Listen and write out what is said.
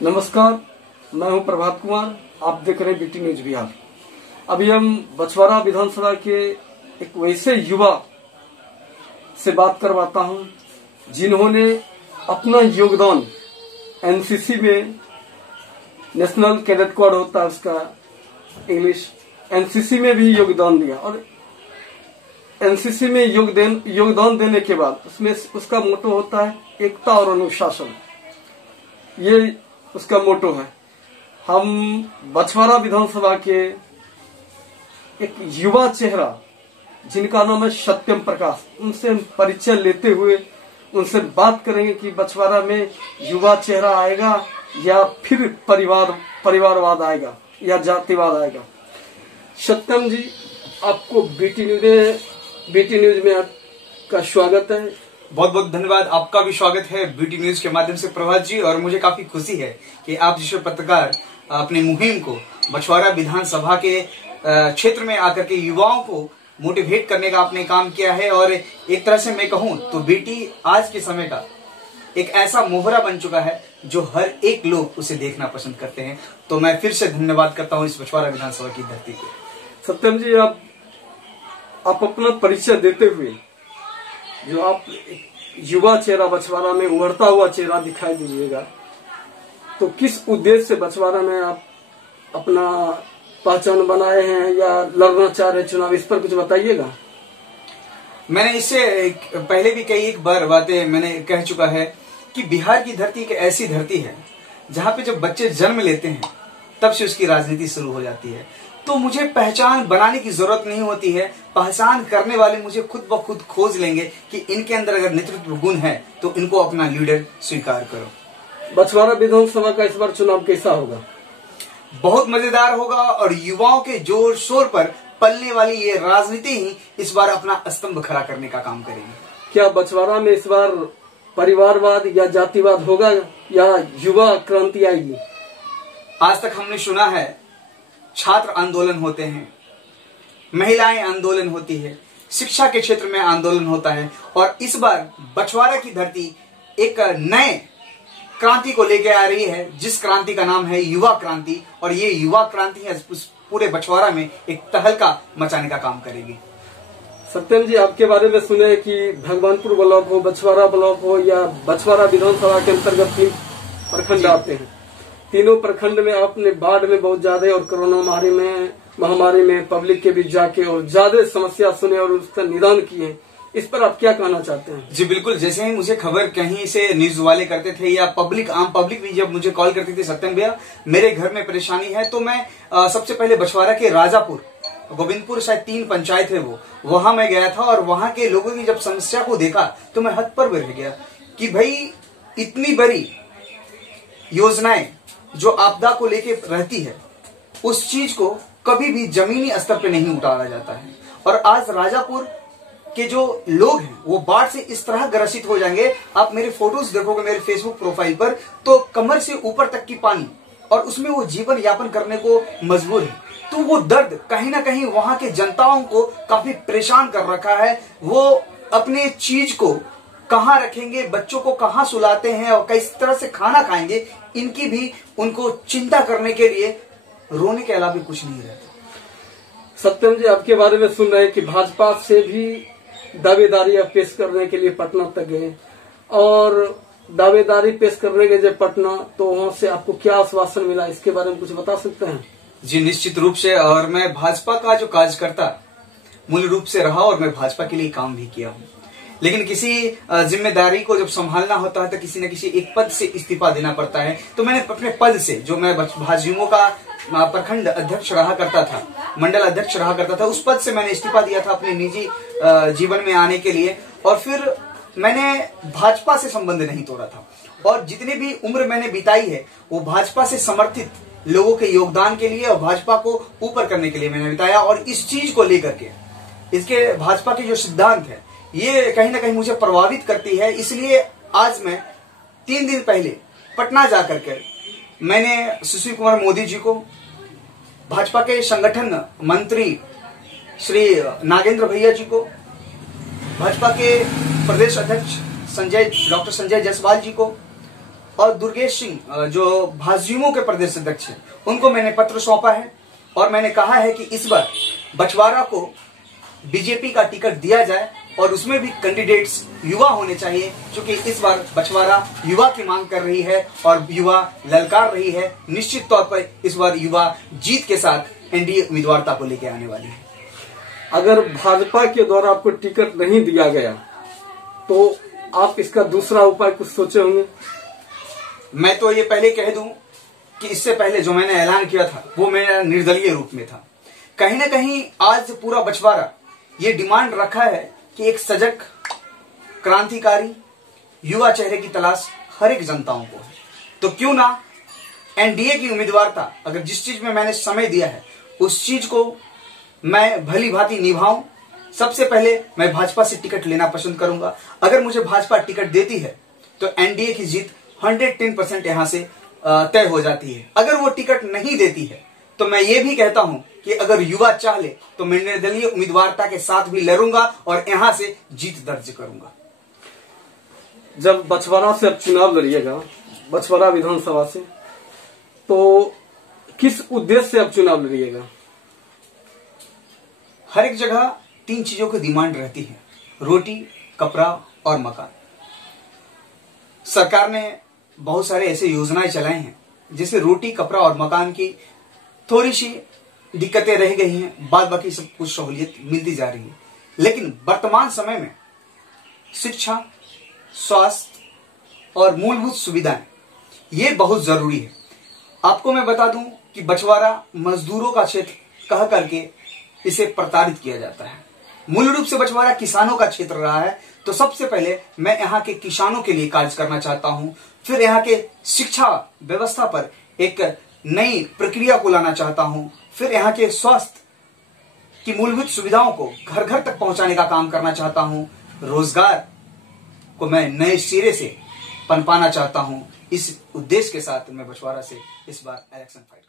नमस्कार, मैं हूं प्रभात कुमार। आप देख रहे हैं बीटी न्यूज बिहार। अभी हम बछवाड़ा विधानसभा के एक वैसे युवा से बात करवाता हूं जिन्होंने अपना योगदान एनसीसी में, नेशनल कैडेट कोड होता है उसका इंग्लिश, एनसीसी में भी योगदान दिया। और एनसीसी में योगदान देने के बाद उसमें उसका मोटो होता है एकता और अनुशासन। ये उसका मोटो है। हम बछवाड़ा विधानसभा के एक युवा चेहरा जिनका नाम है सत्यम प्रकाश, उनसे हम परिचय लेते हुए उनसे बात करेंगे कि बछवाड़ा में युवा चेहरा आएगा या फिर परिवारवाद आएगा या जातिवाद आएगा। सत्यम जी, आपको बीटी न्यूज में आपका स्वागत है। बहुत बहुत धन्यवाद। आपका भी स्वागत है बीटी न्यूज के माध्यम से प्रभात जी। और मुझे काफी खुशी है कि आप जैसे पत्रकार अपनी मुहिम को बछवाड़ा विधानसभा के क्षेत्र में आकर के युवाओं को मोटिवेट करने का आपने काम किया है। और एक तरह से मैं कहूं तो बीटी आज के समय का एक ऐसा मोहरा बन चुका है जो हर एक लोग उसे देखना पसंद करते हैं। तो मैं फिर से धन्यवाद करता हूं इस बछवाड़ा विधानसभा की धरती को। सत्यम जी, आप अपना परिचय देते हुए जो आप युवा चेहरा बछवाड़ा में उभरता हुआ चेहरा दिखाई दीजिएगा, तो किस उद्देश्य से बछवाड़ा में आप अपना पहचान बनाए हैं या लड़ना चाह रहे चुनाव, इस पर कुछ बताइएगा। मैंने इससे पहले भी कई एक बार बातें मैंने कह चुका है कि बिहार की धरती एक ऐसी धरती है जहां पे जब बच्चे जन्म लेते हैं तब से उसकी राजनीति शुरू हो जाती है। तो मुझे पहचान बनाने की जरूरत नहीं होती है, पहचान करने वाले मुझे खुद ब खुद खोज लेंगे कि इनके अंदर अगर नेतृत्व गुण है तो इनको अपना लीडर स्वीकार करो। बछवाड़ा विधानसभा का इस बार चुनाव कैसा होगा? बहुत मजेदार होगा और युवाओं के जोर शोर पर पलने वाली ये राजनीति ही इस बार अपना स्तंभ खड़ा करने का काम करेगी। क्या बछवाड़ा में इस बार परिवारवाद या जातिवाद होगा या युवा क्रांति आएगी? आज तक हमने सुना है छात्र आंदोलन होते हैं, महिलाएं आंदोलन होती है, शिक्षा के क्षेत्र में आंदोलन होता है। और इस बार बछवाड़ा की धरती एक नए क्रांति को लेकर आ रही है जिस क्रांति का नाम है युवा क्रांति। और ये युवा क्रांति है पूरे बछवाड़ा में एक तहलका मचाने का काम करेगी। सत्यम जी, आपके बारे में सुने कि भगवानपुर ब्लॉक हो, बछवाड़ा ब्लॉक हो या बछवाड़ा विधानसभा के अंतर्गत 3 प्रखंड आते हैं। तीनों प्रखंड में आपने बाढ़ में बहुत ज्यादा और कोरोना महामारी में पब्लिक के बीच जाके और ज्यादा समस्या सुने और उसका निदान किए। इस पर आप क्या कहना चाहते हैं? जी बिल्कुल, जैसे ही मुझे खबर कहीं से न्यूज वाले करते थे या आम पब्लिक भी जब मुझे कॉल करती थी, सत्यम भैया मेरे घर में परेशानी है, तो मैं सबसे पहले बछवाड़ा के राजापुर, गोविंदपुर, शायद 3 पंचायत है वहां मैं गया था। और वहां के लोगों की जब समस्या को देखा तो मैं हद पर रह गया कि भाई इतनी बड़ी योजनाएं जो आपदा को लेके रहती है उस चीज को कभी भी जमीनी स्तर पे नहीं उतारा जाता है। और आज राजापुर के जो लोग हैं वो बाढ़ से इस तरह ग्रसित हो जाएंगे, आप मेरे फोटोज देखोगे मेरे फेसबुक प्रोफाइल पर तो कमर से ऊपर तक की पानी, और उसमें वो जीवन यापन करने को मजबूर है। तो वो दर्द कहीं ना कहीं वहां के जनताओं को काफी परेशान कर रखा है। वो अपने चीज को कहाँ रखेंगे, बच्चों को कहाँ सुलाते हैं और किस तरह से खाना खाएंगे, इनकी भी उनको चिंता करने के लिए रोने के अलावा कुछ नहीं रहता। सत्यम जी, आपके बारे में सुन रहे हैं कि भाजपा से भी दावेदारी पेश करने के लिए पटना तक गए और दावेदारी पेश करने के जब पटना, तो वहां से आपको क्या आश्वासन मिला, इसके बारे में कुछ बता सकते हैं? जी निश्चित रूप से। और मैं भाजपा का जो कार्यकर्ता मूल रूप से रहा और मैं भाजपा के लिए काम भी किया हूँ, लेकिन किसी जिम्मेदारी को जब संभालना होता है तो किसी न किसी एक पद से इस्तीफा देना पड़ता है। तो मैंने अपने पद से, जो मैं भाजयुमो का प्रखंड अध्यक्ष रहा करता था, मंडल अध्यक्ष रहा करता था, उस पद से मैंने इस्तीफा दिया था अपने निजी जीवन में आने के लिए। और फिर मैंने भाजपा से संबंध नहीं तोड़ा था और जितनी भी उम्र मैंने बिताई है वो भाजपा से समर्थित लोगों के योगदान के लिए और भाजपा को ऊपर करने के लिए मैंने बिताया। और इस चीज को लेकर के इसके भाजपा के जो सिद्धांत है ये कहीं ना कहीं मुझे प्रभावित करती है। इसलिए आज मैं 3 दिन पहले पटना जाकर के मैंने सुशील कुमार मोदी जी को, भाजपा के संगठन मंत्री श्री नागेंद्र भैया जी को, भाजपा के प्रदेश अध्यक्ष डॉक्टर संजय जायसवाल जी को और दुर्गेश सिंह जो भाजयुमो के प्रदेश अध्यक्ष हैं, उनको मैंने पत्र सौंपा है और मैंने कहा है कि इस बार बछवाड़ा को बीजेपी का टिकट दिया जाए और उसमें भी कैंडिडेट्स युवा होने चाहिए, क्योंकि इस बार बछवाड़ा युवा की मांग कर रही है और युवा ललकार रही है। निश्चित तौर पर इस बार युवा जीत के साथ एनडीए उम्मीदवारता को लेकर आने वाली है। अगर भाजपा के द्वारा आपको टिकट नहीं दिया गया तो आप इसका दूसरा उपाय कुछ सोचे होंगे? मैं तो ये पहले कह दूं कि इससे पहले जो मैंने ऐलान किया था वो मेरा निर्दलीय रूप में था। कहीं ना कहीं आज पूरा बछवाड़ा ये डिमांड रखा है कि एक सजग, क्रांतिकारी युवा चेहरे की तलाश हर एक जनताओं को है। तो क्यों ना एनडीए की उम्मीदवारता, अगर जिस चीज में मैंने समय दिया है उस चीज को मैं भली भांति निभाऊं। सबसे पहले मैं भाजपा से टिकट लेना पसंद करूंगा। अगर मुझे भाजपा टिकट देती है तो एनडीए की जीत 110% यहां से तय हो जाती है। अगर वो टिकट नहीं देती है तो मैं ये भी कहता हूं कि अगर युवा चाह ले तो मैं निर्दलीय उम्मीदवारता के साथ भी लड़ूंगा और यहां से जीत दर्ज करूंगा। जब बछवाड़ा से अब चुनाव लड़िएगा, बछवाड़ा विधानसभा से, तो किस उद्देश्य से अब चुनाव लड़िएगा? हर एक जगह 3 चीजों की डिमांड रहती है, रोटी, कपड़ा और मकान। सरकार ने बहुत सारे ऐसे योजनाएं चलाई हैं जिससे रोटी, कपड़ा और मकान की थोड़ी सी दिक्कतें रह गई हैं, बाद बाकी सब कुछ सहूलियत मिलती जा रही है। लेकिन वर्तमान समय में शिक्षा, स्वास्थ्य और मूलभूत सुविधाएं ये बहुत जरूरी है। आपको मैं बता दूं कि बछवाड़ा मजदूरों का क्षेत्र कह करके इसे प्रताड़ित किया जाता है। मूल रूप से बछवाड़ा किसानों का क्षेत्र रहा है। तो सबसे पहले मैं यहाँ के किसानों के लिए कार्य करना चाहता हूँ। फिर यहाँ के शिक्षा व्यवस्था पर एक नई प्रक्रिया को लाना चाहता हूँ। फिर यहाँ के स्वास्थ्य की मूलभूत सुविधाओं को घर घर तक पहुंचाने का काम करना चाहता हूँ। रोजगार को मैं नए सिरे से पनपाना चाहता हूँ। इस उद्देश्य के साथ मैं बछवाड़ा से इस बार इलेक्शन फाइट